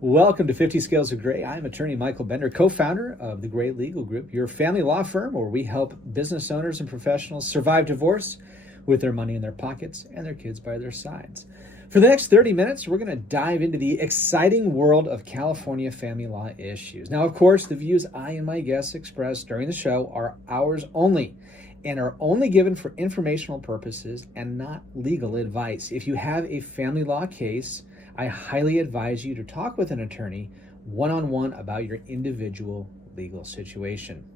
Welcome to 50 Scales of Gray. I'm attorney Michael Bender, co-founder of the Gray Legal Group, your family law firm where we help business owners and professionals survive divorce with their money in their pockets and their kids by their sides. For the next 30 minutes, we're going to dive into the exciting world of California family law issues. Now, of course, the views I and my guests express during the show are ours only and are only given for informational purposes and not legal advice. If you have a family law case, I highly advise you to talk with an attorney one-on-one about your individual legal situation.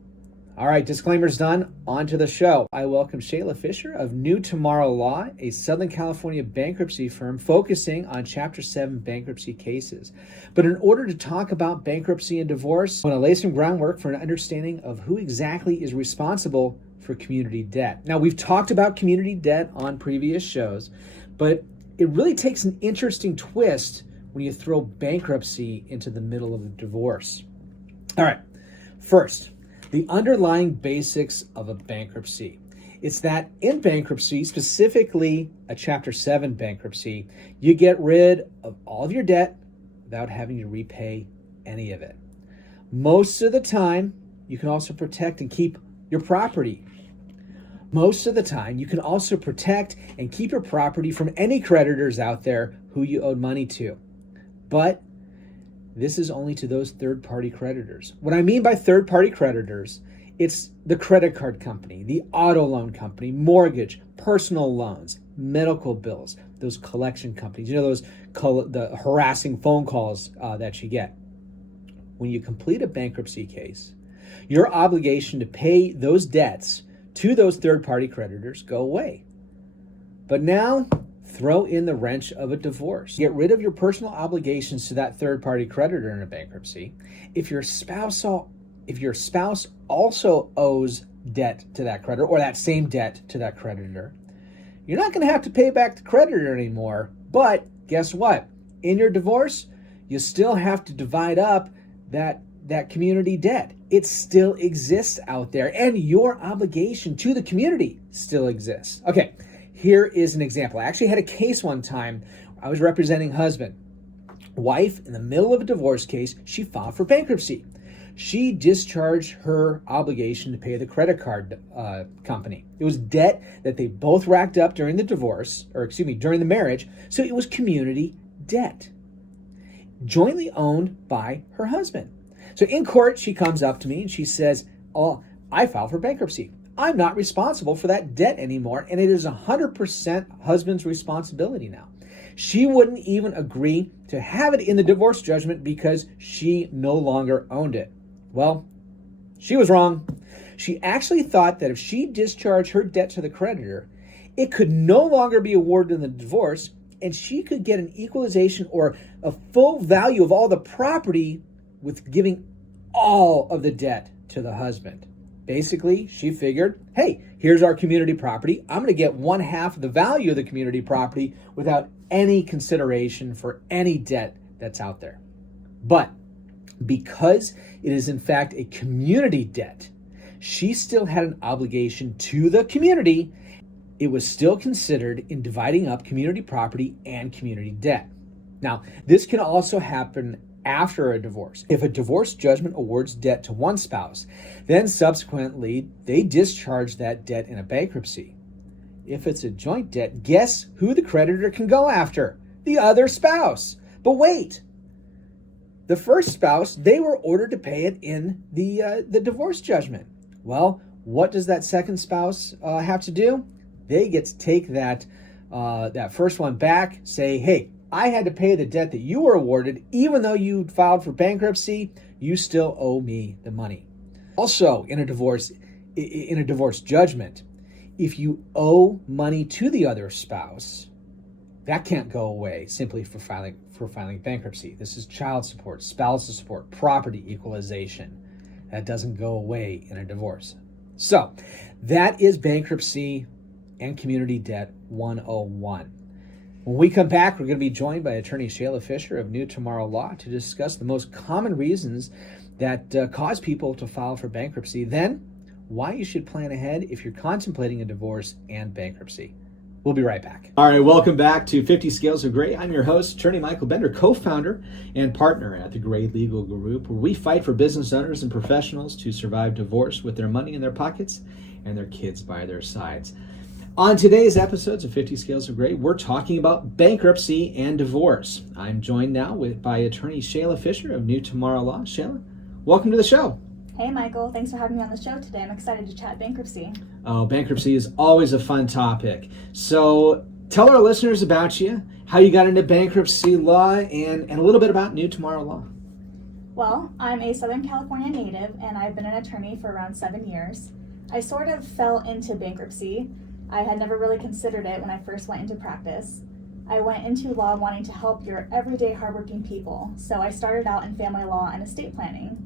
All right, disclaimers done. On to the show. I welcome Shalah Fisher of New Tomorrow Law, a Southern California bankruptcy firm focusing on Chapter 7 bankruptcy cases. But in order to talk about bankruptcy and divorce, I want to lay some groundwork for an understanding of who exactly is responsible for community debt. Now, we've talked about community debt on previous shows, but it really takes an interesting twist when you throw bankruptcy into the middle of a divorce. All right, first, the underlying basics of a bankruptcy. It's that in bankruptcy, specifically a Chapter 7 bankruptcy, you get rid of all of your debt without having to repay any of it. Most of the time, you can also protect and keep your property. Most of the time, you can also protect and keep your property from any creditors out there who you owed money to. But this is only to those third-party creditors. What I mean by third-party creditors, it's the credit card company, the auto loan company, mortgage, personal loans, medical bills, those collection companies, the harassing phone calls that you get. When you complete a bankruptcy case, your obligation to pay those debts to those third-party creditors go away. But now, throw in the wrench of a divorce. Get rid of your personal obligations to that third-party creditor in a bankruptcy. If your spouse also owes debt to that creditor or that same debt to that creditor, you're not going to have to pay back the creditor anymore. But guess what? In your divorce, you still have to divide up that community debt. It still exists out there, and your obligation to the community still exists. Okay, here is an example. I actually had a case one time. I was representing husband. Wife, in the middle of a divorce case, she filed for bankruptcy. She discharged her obligation to pay the credit card company. It was debt that they both racked up during the during the marriage, so it was community debt, jointly owned by her husband. So in court, she comes up to me and she says, "Oh, I filed for bankruptcy. I'm not responsible for that debt anymore, and it is 100% husband's responsibility now." She wouldn't even agree to have it in the divorce judgment because she no longer owned it. Well, she was wrong. She actually thought that if she discharged her debt to the creditor, it could no longer be awarded in the divorce, and she could get an equalization or a full value of all the property with giving all of the debt to the husband. Basically, she figured, hey, here's our community property. I'm going to get one half of the value of the community property without any consideration for any debt that's out there. But because it is in fact a community debt, she still had an obligation to the community. It was still considered in dividing up community property and community debt. Now, this can also happen after a divorce. If a divorce judgment awards debt to one spouse, then subsequently they discharge that debt in a bankruptcy. If it's a joint debt, guess who the creditor can go after? The other spouse. But wait, the first spouse, they were ordered to pay it in the divorce judgment. Well, what does that second spouse have to do? They get to take that first one back, say, hey, I had to pay the debt that you were awarded. Even though you filed for bankruptcy, you still owe me the money. Also, in a divorce judgment, if you owe money to the other spouse, that can't go away simply for filing bankruptcy. This is child support, spousal support, property equalization. That doesn't go away in a divorce. So that is bankruptcy and community debt 101. When we come back, we're going to be joined by attorney Shalah Fisher of New Tomorrow Law to discuss the most common reasons that cause people to file for bankruptcy. Then, why you should plan ahead if you're contemplating a divorce and bankruptcy. We'll be right back. All right, welcome back to 50 Scales of Gray. I'm your host, Attorney Michael Bender, co-founder and partner at the Gray Legal Group, where we fight for business owners and professionals to survive divorce with their money in their pockets and their kids by their sides. On today's episodes of 50 Scales of Gray, we're talking about bankruptcy and divorce. I'm joined now by attorney Shalah Fisher of New Tomorrow Law. Shalah, welcome to the show. Hey, Michael. Thanks for having me on the show today. I'm excited to chat bankruptcy. Oh, bankruptcy is always a fun topic. So tell our listeners about you, how you got into bankruptcy law, and a little bit about New Tomorrow Law. Well, I'm a Southern California native, and I've been an attorney for around 7 years. I sort of fell into bankruptcy. I had never really considered it when I first went into practice. I went into law wanting to help your everyday hardworking people, so I started out in family law and estate planning.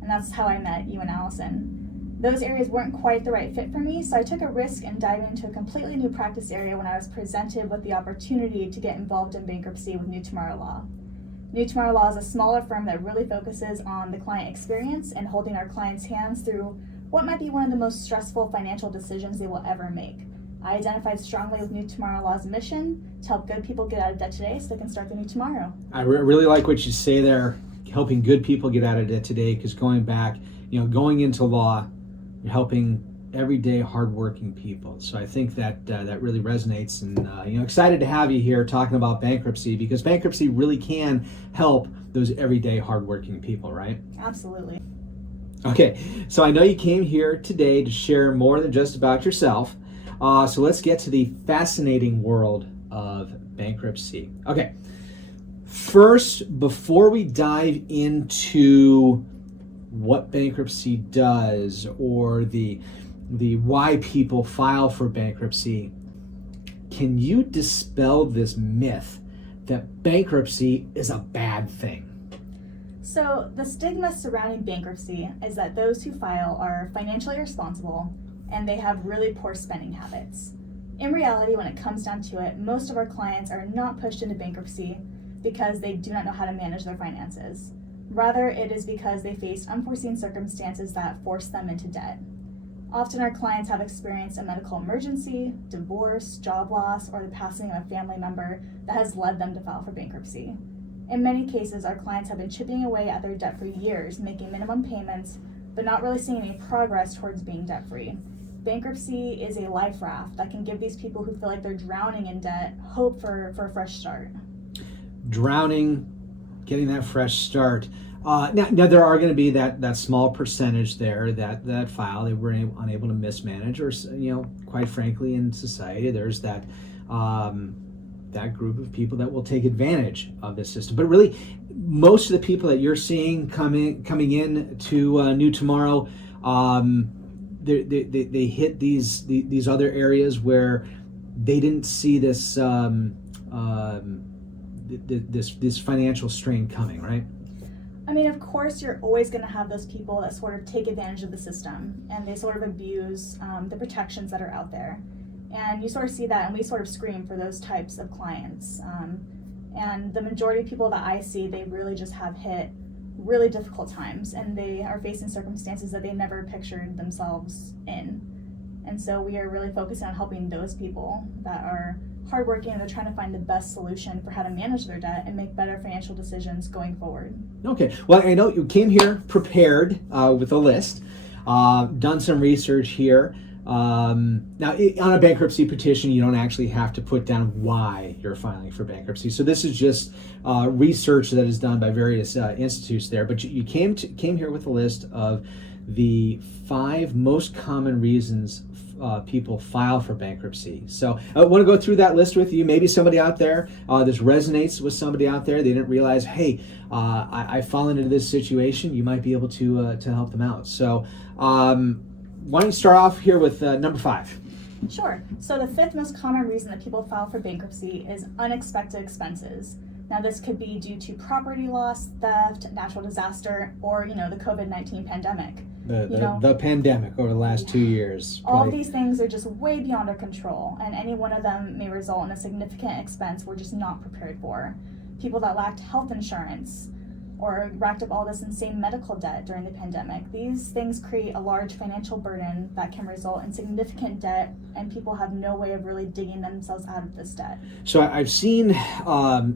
And that's how I met you and Allison. Those areas weren't quite the right fit for me, so I took a risk and dived into a completely new practice area when I was presented with the opportunity to get involved in bankruptcy with New Tomorrow Law. New Tomorrow Law is a smaller firm that really focuses on the client experience and holding our clients' hands through what might be one of the most stressful financial decisions they will ever make. I identified strongly with New Tomorrow Law's mission to help good people get out of debt today so they can start the new tomorrow. I really like what you say there, helping good people get out of debt today, because going into law, you're helping everyday hardworking people. So I think that that really resonates, and excited to have you here talking about bankruptcy, because bankruptcy really can help those everyday hardworking people, right? Absolutely. Okay, so I know you came here today to share more than just about yourself. So let's get to the fascinating world of bankruptcy. Okay. First, before we dive into what bankruptcy does or the why people file for bankruptcy, can you dispel this myth that bankruptcy is a bad thing? So the stigma surrounding bankruptcy is that those who file are financially irresponsible and they have really poor spending habits. In reality, when it comes down to it, most of our clients are not pushed into bankruptcy because they do not know how to manage their finances. Rather, it is because they faced unforeseen circumstances that forced them into debt. Often our clients have experienced a medical emergency, divorce, job loss, or the passing of a family member that has led them to file for bankruptcy. In many cases, our clients have been chipping away at their debt for years, making minimum payments, but not really seeing any progress towards being debt-free. Bankruptcy is a life raft that can give these people who feel like they're drowning in debt hope for a fresh start. Drowning, getting that fresh start. Now there are going to be that small percentage there that file they were unable to mismanage, or quite frankly, in society there's that group of people that will take advantage of this system. But really, most of the people that you're seeing coming in to New Tomorrow, they hit these other areas where they didn't see this this financial strain coming, right? I mean, of course, you're always going to have those people that sort of take advantage of the system and they sort of abuse the protections that are out there. And you sort of see that, and we sort of screen for those types of clients. And the majority of people that I see, they really just have hit really difficult times, and they are facing circumstances that they never pictured themselves in. And so we are really focusing on helping those people that are hardworking and they're trying to find the best solution for how to manage their debt and make better financial decisions going forward. Okay. Well, I know you came here prepared with a list, done some research here. Now, on a bankruptcy petition, you don't actually have to put down why you're filing for bankruptcy. So this is just research that is done by various institutes there. But you came here with a list of the 5 most common reasons people file for bankruptcy. So I want to go through that list with you. Maybe somebody out there, this resonates with somebody out there. They didn't realize, hey, I've fallen into this situation. You might be able to help them out. So why don't you start off here with number 5? Sure. So the 5th most common reason that people file for bankruptcy is unexpected expenses. Now, this could be due to property loss, theft, natural disaster, or, the COVID-19 pandemic. The pandemic over the last 2 years. All of these things are just way beyond our control, and any one of them may result in a significant expense we're just not prepared for. People that lacked health insurance, or racked up all this insane medical debt during the pandemic. These things create a large financial burden that can result in significant debt, and people have no way of really digging themselves out of this debt. So I've seen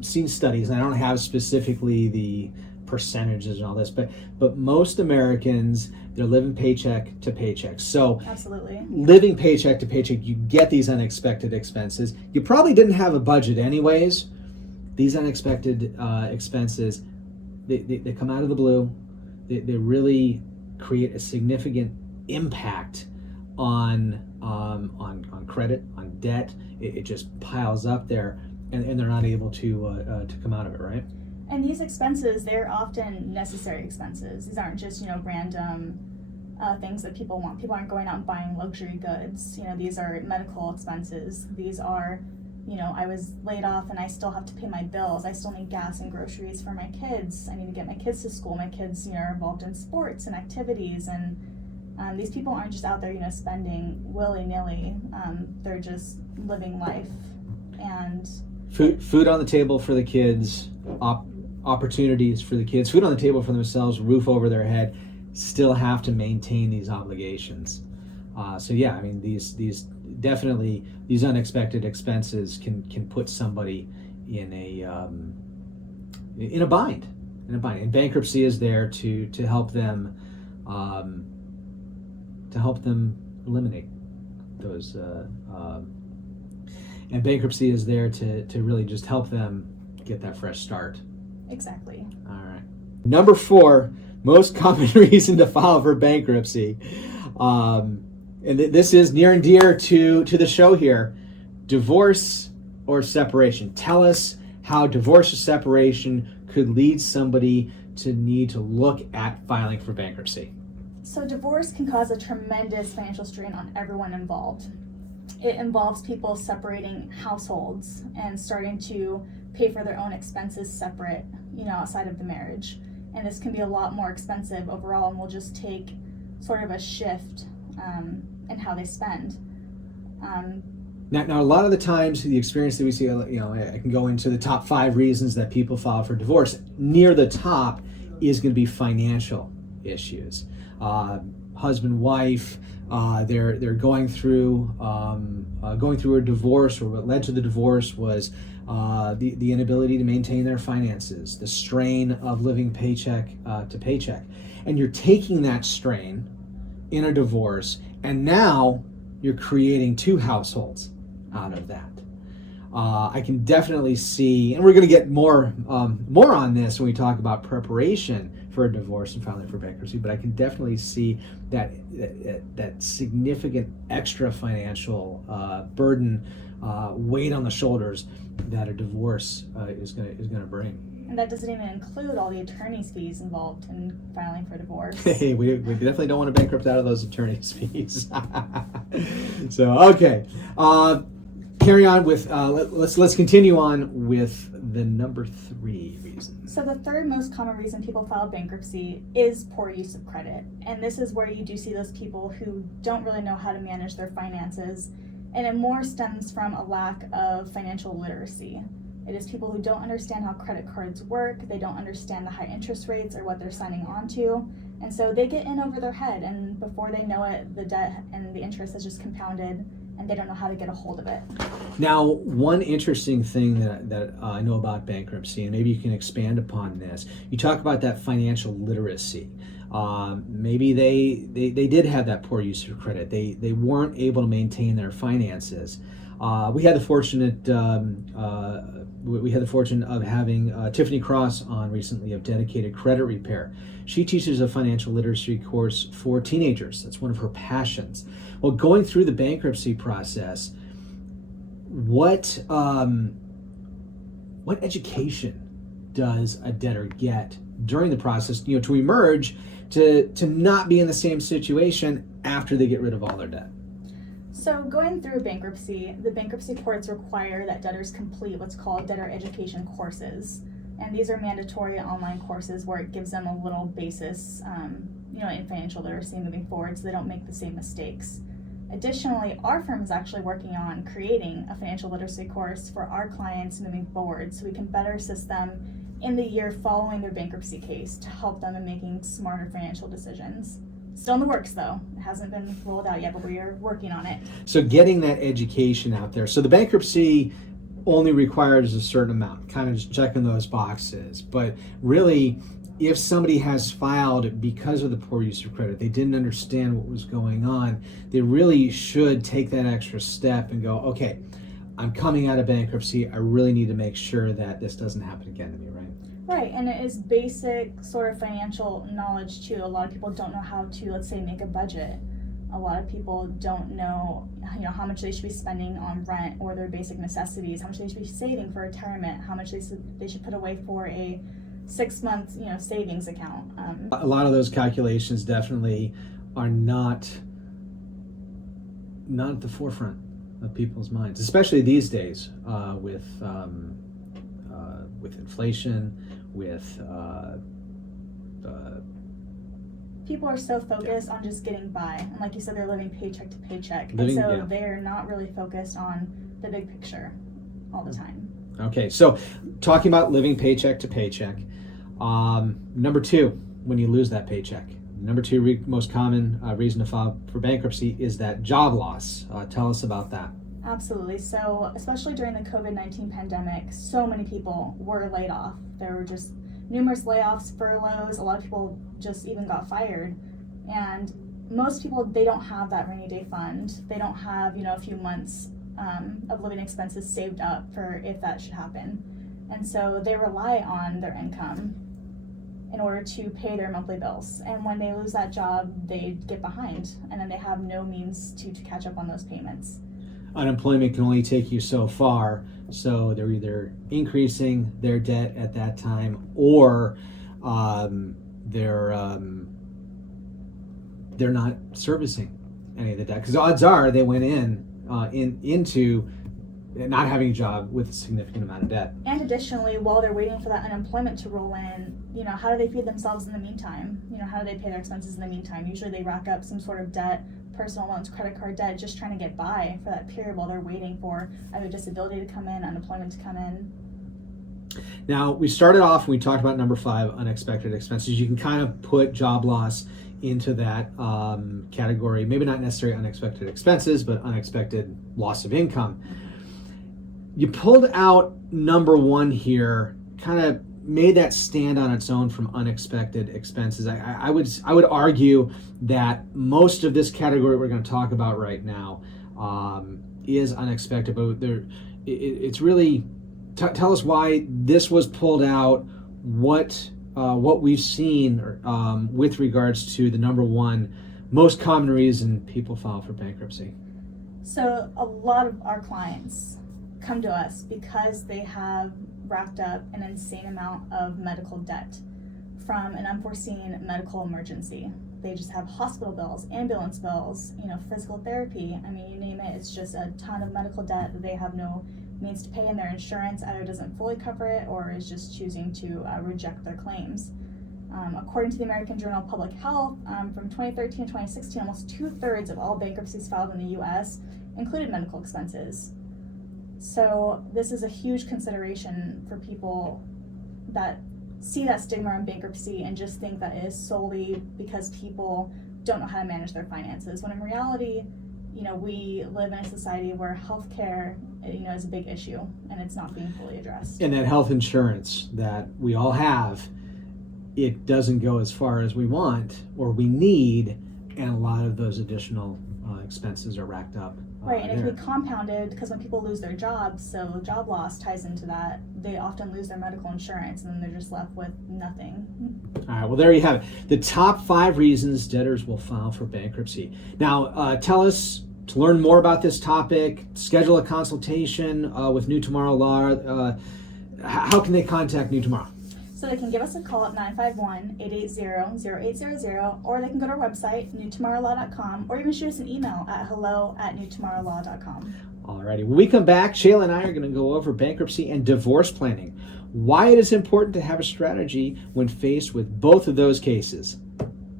studies, and I don't have specifically the percentages and all this, but most Americans, they're living paycheck to paycheck. So Absolutely. living paycheck to paycheck, you get these unexpected expenses. You probably didn't have a budget anyways. These unexpected expenses, they come out of the blue. They really create a significant impact on credit, on debt. It just piles up there, and they're not able to come out of it, right? And these expenses, they're often necessary expenses. These aren't just, random things that people want. People aren't going out and buying luxury goods. These are medical expenses. These are, I was laid off and I still have to pay my bills. I still need gas and groceries for my kids. I need to get my kids to school. My kids, are involved in sports and activities. And these people aren't just out there, spending willy-nilly. They're just living life. And food on the table for the kids, opportunities for the kids, food on the table for themselves, roof over their head, still have to maintain these obligations. So yeah, I mean, these definitely, these unexpected expenses can put somebody in a bind. And bankruptcy is there to help them eliminate those. And bankruptcy is there to really just help them get that fresh start. Exactly. All right. Number 4, most common reason to file for bankruptcy. And this is near and dear to the show here. Divorce or separation. Tell us how divorce or separation could lead somebody to need to look at filing for bankruptcy. So divorce can cause a tremendous financial strain on everyone involved. It involves people separating households and starting to pay for their own expenses separate, outside of the marriage. And this can be a lot more expensive overall, and will just take sort of a shift in how they spend. Now, a lot of the times, the experience that we see, I can go into the top 5 reasons that people file for divorce. Near the top is going to be financial issues. Husband, wife, they're going through a divorce, or what led to the divorce was the inability to maintain their finances, the strain of living paycheck to paycheck. And you're taking that strain in a divorce, and now you're creating 2 households out of that. I can definitely see, and we're going to get more on this when we talk about preparation for a divorce and filing for bankruptcy, but I can definitely see that significant extra financial burden, weight on the shoulders that a divorce is going to bring. And that doesn't even include all the attorney's fees involved in filing for divorce. Hey, we definitely don't want to bankrupt out of those attorney's fees. So, okay. Carry on with, let's continue on with the number 3 reason. So the third most common reason people file bankruptcy is poor use of credit. And this is where you do see those people who don't really know how to manage their finances. And it more stems from a lack of financial literacy. It is people who don't understand how credit cards work. They don't understand the high interest rates or what they're signing on to. And so they get in over their head, and before they know it, the debt and the interest has just compounded, and they don't know how to get a hold of it. Now, one interesting thing that I know about bankruptcy, and maybe you can expand upon this, you talk about that financial literacy. Maybe they did have that poor use of credit. They weren't able to maintain their finances. We had the fortune of having Tiffany Cross on recently of Dedicated Credit Repair. She teaches a financial literacy course for teenagers. That's one of her passions. Well, going through the bankruptcy process, what education does a debtor get during the process, to emerge to not be in the same situation after they get rid of all their debt? So going through bankruptcy, the bankruptcy courts require that debtors complete what's called debtor education courses. And these are mandatory online courses where it gives them a little basis, in financial literacy moving forward so they don't make the same mistakes. Additionally, our firm is actually working on creating a financial literacy course for our clients moving forward so we can better assist them in the year following their bankruptcy case to help them in making smarter financial decisions. Still in the works though. It hasn't been rolled out yet, but we are working on it. So getting that education out there. So the bankruptcy only requires a certain amount, kind of just checking those boxes. But really, if somebody has filed because of the poor use of credit, they didn't understand what was going on, they really should take that extra step and go, okay, I'm coming out of bankruptcy. I really need to make sure that this doesn't happen again to me, right? Right, and it is basic sort of financial knowledge too. A lot of people don't know how to, let's say, make a budget. A lot of people don't know, how much they should be spending on rent or their basic necessities, how much they should be saving for retirement, how much they should put away for a 6-month, savings account. A lot of those calculations definitely are not at the forefront of people's minds, especially these days with inflation, with people are so focused on just getting by, and like you said, they're living paycheck to paycheck, they're not really focused on the big picture all the time. Okay, so talking about living paycheck to paycheck, number 2, when you lose that paycheck, number 2 most common reason to file for bankruptcy is that job loss. Tell us about that. Absolutely. So especially during the COVID-19 pandemic, so many people were laid off. There were just numerous layoffs, furloughs. A lot of people just even got fired. And most people, they don't have that rainy day fund. They don't have, a few months of living expenses saved up for if that should happen. And so they rely on their income in order to pay their monthly bills. And when they lose that job, they get behind, and then they have no means to catch up on those payments. Unemployment can only take you so far, so they're either increasing their debt at that time, or they're not servicing any of the debt, because odds are they went into not having a job with a significant amount of debt. And additionally, while they're waiting for that unemployment to roll in, how do they feed themselves in the meantime? How do they pay their expenses in the meantime? Usually they rack up some sort of debt, personal loans, credit card debt, just trying to get by for that period while they're waiting for either disability to come in, unemployment to come in. Now, we started off, we talked about number 5, unexpected expenses. You can kind of put job loss into that category. Maybe not necessarily unexpected expenses, but unexpected loss of income. You pulled out number 1 here, kind of made that stand on its own from unexpected expenses. I would argue that most of this category we're going to talk about right now is unexpected, but it's really tell us why this was pulled out, what we've seen with regards to the number 1 most common reason people file for bankruptcy. So a lot of our clients come to us because they have racked up an insane amount of medical debt from an unforeseen medical emergency. They just have hospital bills, ambulance bills, physical therapy. I mean, you name it, it's just a ton of medical debt that they have no means to pay, and their insurance either doesn't fully cover it or is just choosing to reject their claims. According to the American Journal of Public Health, from 2013 to 2016, almost 2/3 of all bankruptcies filed in the U.S. included medical expenses. So this is a huge consideration for people that see that stigma in bankruptcy and just think that it is solely because people don't know how to manage their finances, when in reality, we live in a society where healthcare, is a big issue, and it's not being fully addressed. And that health insurance that we all have, it doesn't go as far as we want or we need, and a lot of those additional expenses are racked up. Right, and it can be compounded because when people lose their jobs, so job loss ties into that, they often lose their medical insurance, and then they're just left with nothing. All right, well, there you have it. The top 5 reasons debtors will file for bankruptcy. Now, tell us, to learn more about this topic, schedule a consultation with New Tomorrow Law. How can they contact New Tomorrow? So they can give us a call at 951-880-0800, or they can go to our website, newtomorrowlaw.com, or even shoot us an email at hello@newtomorrowlaw.com. Alrighty, when we come back, Shalah and I are going to go over bankruptcy and divorce planning, why it is important to have a strategy when faced with both of those cases.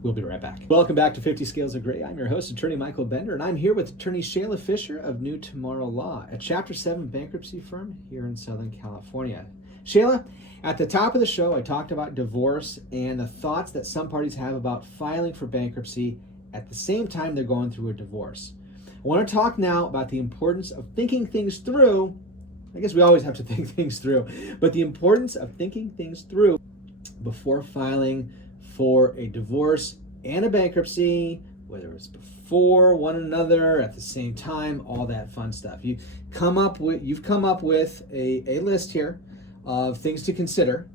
We'll be right back. Welcome back to 50 Scales of Gray. I'm your host, Attorney Michael Bender, and I'm here with Attorney Shalah Fisher of New Tomorrow Law, a Chapter 7 bankruptcy firm here in Southern California. Shalah, at the top of the show, I talked about divorce and the thoughts that some parties have about filing for bankruptcy at the same time they're going through a divorce. I want to talk now about the importance of thinking things through. I guess we always have to think things through, but the importance of thinking things through before filing for a divorce and a bankruptcy, whether it's before one another, at the same time, all that fun stuff. You've come up with a list here of things to consider.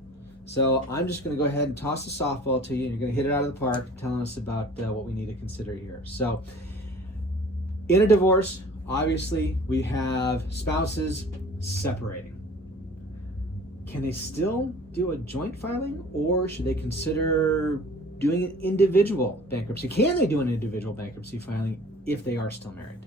So I'm just going to go ahead and toss the softball to you, and you're going to hit it out of the park, telling us about what we need to consider here. So in a divorce, obviously, we have spouses separating. Can they still do a joint filing, or should they consider doing an individual bankruptcy? Can they do an individual bankruptcy filing if they are still married?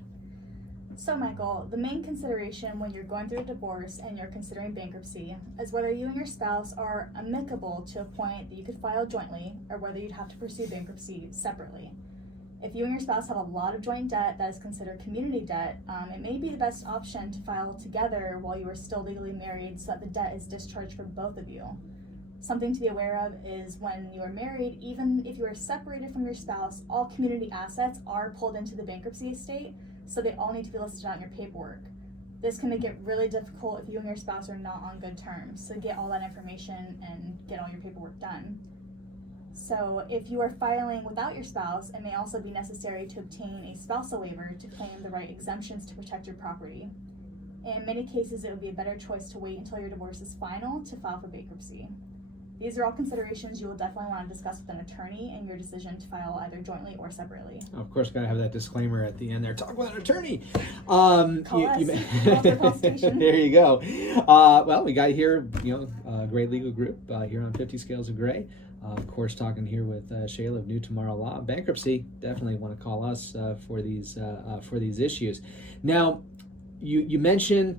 So, Michael, the main consideration when you're going through a divorce and you're considering bankruptcy is whether you and your spouse are amicable to a point that you could file jointly, or whether you'd have to pursue bankruptcy separately. If you and your spouse have a lot of joint debt that is considered community debt, it may be the best option to file together while you are still legally married so that the debt is discharged for both of you. Something to be aware of is when you are married, even if you are separated from your spouse, all community assets are pulled into the bankruptcy estate, so they all need to be listed out in your paperwork. This can make it really difficult if you and your spouse are not on good terms, so get all that information and get all your paperwork done. So if you are filing without your spouse, it may also be necessary to obtain a spousal waiver to claim the right exemptions to protect your property. In many cases, it would be a better choice to wait until your divorce is final to file for bankruptcy. These are all considerations you will definitely want to discuss with an attorney in your decision to file either jointly or separately. Of course, got to have that disclaimer at the end there. Talk with an attorney. Call us. Call for consultation. There you go. Well, we got here, a great legal group here on 50 Scales of Gray. Of course, talking here with Shalah of New Tomorrow Law. Bankruptcy, definitely want to call us for these issues. Now, you mentioned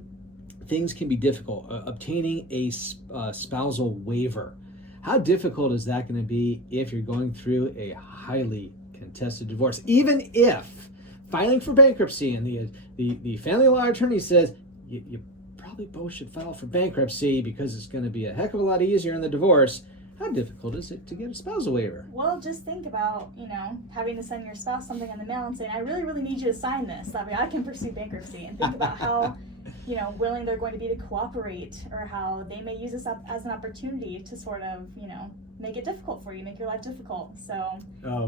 things can be difficult. Obtaining a spousal waiver. How difficult is that going to be if you're going through a highly contested divorce? Even if filing for bankruptcy and the family law attorney says you probably both should file for bankruptcy because it's going to be a heck of a lot easier in the divorce, how difficult is it to get a spousal waiver? Well, just think about, having to send your spouse something in the mail and saying, I really, really need you to sign this. That way I can pursue bankruptcy. And think about how willing they're going to be to cooperate, or how they may use this as an opportunity to sort of, make it difficult for you, make your life difficult. So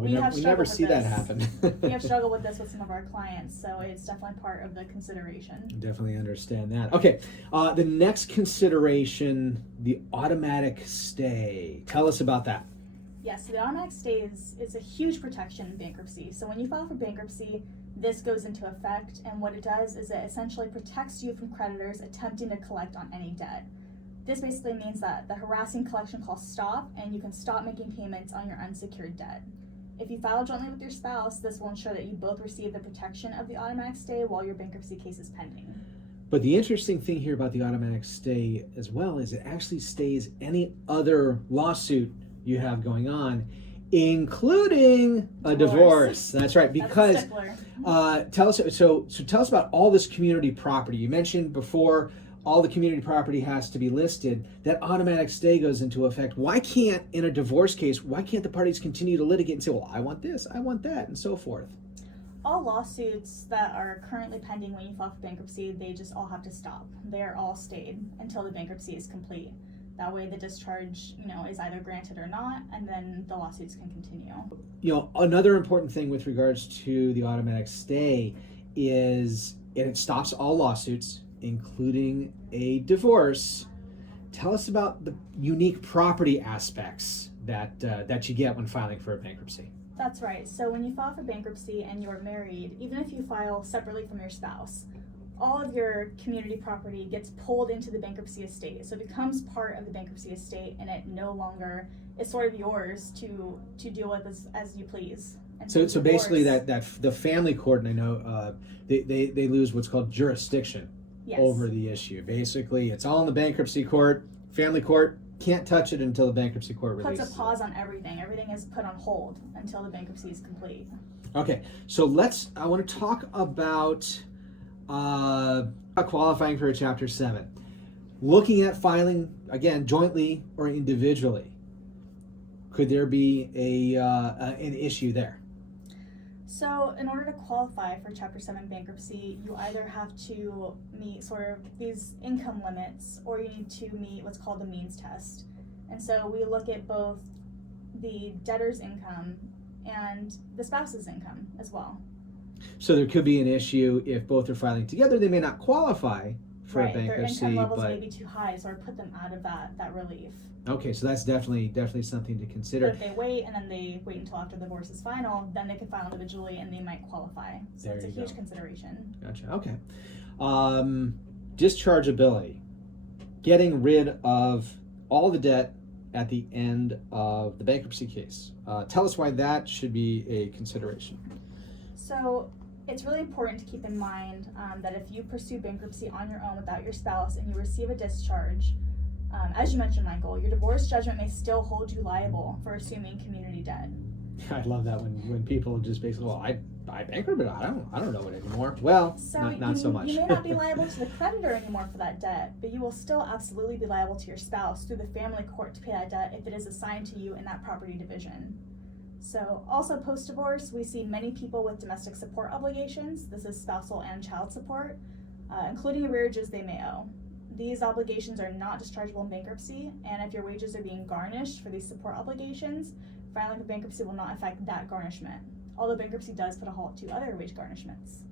we never see that happen. We have struggled with this with some of our clients, so it's definitely part of the consideration. Definitely understand that. Okay, the next consideration, the automatic stay. Tell us about that. Yes, so the automatic stay is a huge protection in bankruptcy. So when you file for bankruptcy, this goes into effect, and what it does is it essentially protects you from creditors attempting to collect on any debt. This basically means that the harassing collection calls stop, and you can stop making payments on your unsecured debt. If you file jointly with your spouse, this will ensure that you both receive the protection of the automatic stay while your bankruptcy case is pending. But the interesting thing here about the automatic stay as well is it actually stays any other lawsuit you have going on, including a divorce. That's right. Because tell us about all this community property. You mentioned before all the community property has to be listed. That automatic stay goes into effect. Why can't, in a divorce case, why can't the parties continue to litigate and say, well, I want this, I want that, and so forth? All lawsuits that are currently pending when you file for bankruptcy, they just all have to stop. They're all stayed until the bankruptcy is complete. That way the discharge, is either granted or not, and then the lawsuits can continue. Another important thing with regards to the automatic stay is it stops all lawsuits, including a divorce. Tell us about the unique property aspects that you get when filing for a bankruptcy. That's right. So when you file for bankruptcy and you're married, even if you file separately from your spouse, all of your community property gets pulled into the bankruptcy estate. So it becomes part of the bankruptcy estate, and it no longer is sort of yours to deal with as you please. And so basically that the family court, and I know they lose what's called jurisdiction. Yes. Over the issue. Basically, it's all in the bankruptcy court. Family court can't touch it until the bankruptcy court releases. Puts a pause on everything. Everything is put on hold until the bankruptcy is complete. Okay, so I want to talk about qualifying for a Chapter 7. looking at filing again jointly or individually, could there be an issue there? So, in order to qualify for Chapter 7 bankruptcy, you either have to meet sort of these income limits or you need to meet what's called the means test. And so, we look at both the debtor's income and the spouse's income as well. So, there could be an issue if both are filing together. They may not qualify for a bankruptcy. Their income levels may be too high, so put them out of that relief. Okay, so that's definitely something to consider. But if they wait and then they wait until after the divorce is final, then they can file individually and they might qualify. So it's a huge consideration. Gotcha. Okay. Dischargeability. Getting rid of all the debt at the end of the bankruptcy case. Tell us why that should be a consideration. So it's really important to keep in mind that if you pursue bankruptcy on your own without your spouse and you receive a discharge, as you mentioned, Michael, your divorce judgment may still hold you liable for assuming community debt. I love that when people just basically, well, I bankrupted, I don't know it anymore. Well, so not so much. You may not be liable to the creditor anymore for that debt, but you will still absolutely be liable to your spouse through the family court to pay that debt if it is assigned to you in that property division. So also post-divorce, we see many people with domestic support obligations. This is spousal and child support, including arrearages they may owe. These obligations are not dischargeable in bankruptcy, and if your wages are being garnished for these support obligations, filing for bankruptcy will not affect that garnishment, although bankruptcy does put a halt to other wage garnishments.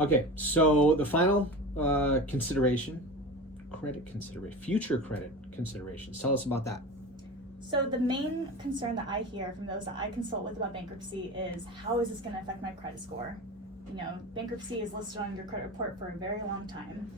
Okay, so the final consideration, credit consideration, future credit considerations. Tell us about that. So the main concern that I hear from those that I consult with about bankruptcy is, how is this going to affect my credit score? You know, bankruptcy is listed on your credit report for a very long time.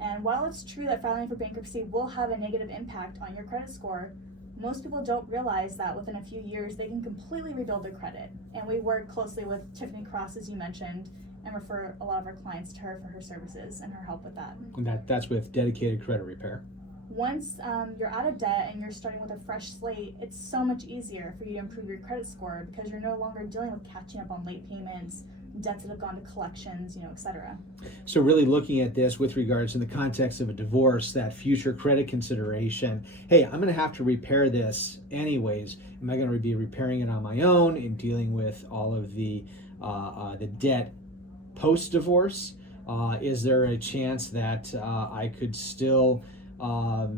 And while it's true that filing for bankruptcy will have a negative impact on your credit score, most people don't realize that within a few years they can completely rebuild their credit. And we work closely with Tiffany Cross, as you mentioned, and refer a lot of our clients to her for her services and her help with that. And that's with dedicated credit repair. Once you're out of debt and you're starting with a fresh slate, it's so much easier for you to improve your credit score because you're no longer dealing with catching up on late payments, debts that have gone to collections, etc. So really looking at this with regards in the context of a divorce, that future credit consideration, hey, I'm going to have to repair this anyways. Am I going to be repairing it on my own and dealing with all of the debt post-divorce? Is there a chance that I could still have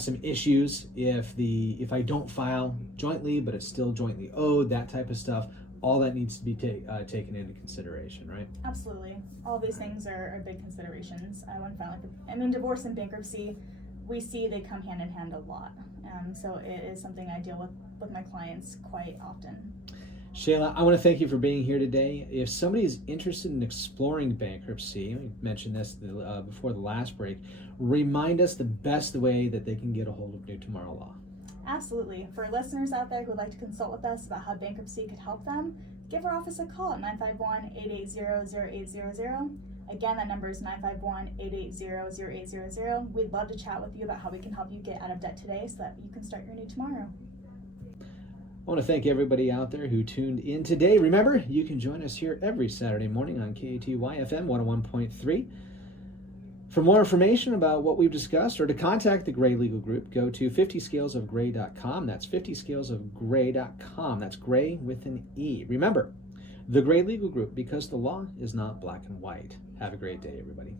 some issues if I don't file jointly, but it's still jointly owed, that type of stuff? All that needs to be taken into consideration, right? Absolutely. All these things are big considerations when filing. Divorce and bankruptcy, we see they come hand in hand a lot. So it is something I deal with my clients quite often. Shalah, I want to thank you for being here today. If somebody is interested in exploring bankruptcy, we mentioned this before the last break, remind us the best way that they can get a hold of New Tomorrow Law. Absolutely. For listeners out there who would like to consult with us about how bankruptcy could help them, give our office a call at 951-880-0800. Again, that number is 951-880-0800. We'd love to chat with you about how we can help you get out of debt today so that you can start your new tomorrow. I want to thank everybody out there who tuned in today. Remember, you can join us here every Saturday morning on KATY FM 101.3. For more information about what we've discussed or to contact the Gray Legal Group, go to 50scalesofgray.com. That's 50scalesofgray.com. That's gray with an E. Remember, the Gray Legal Group, because the law is not black and white. Have a great day, everybody.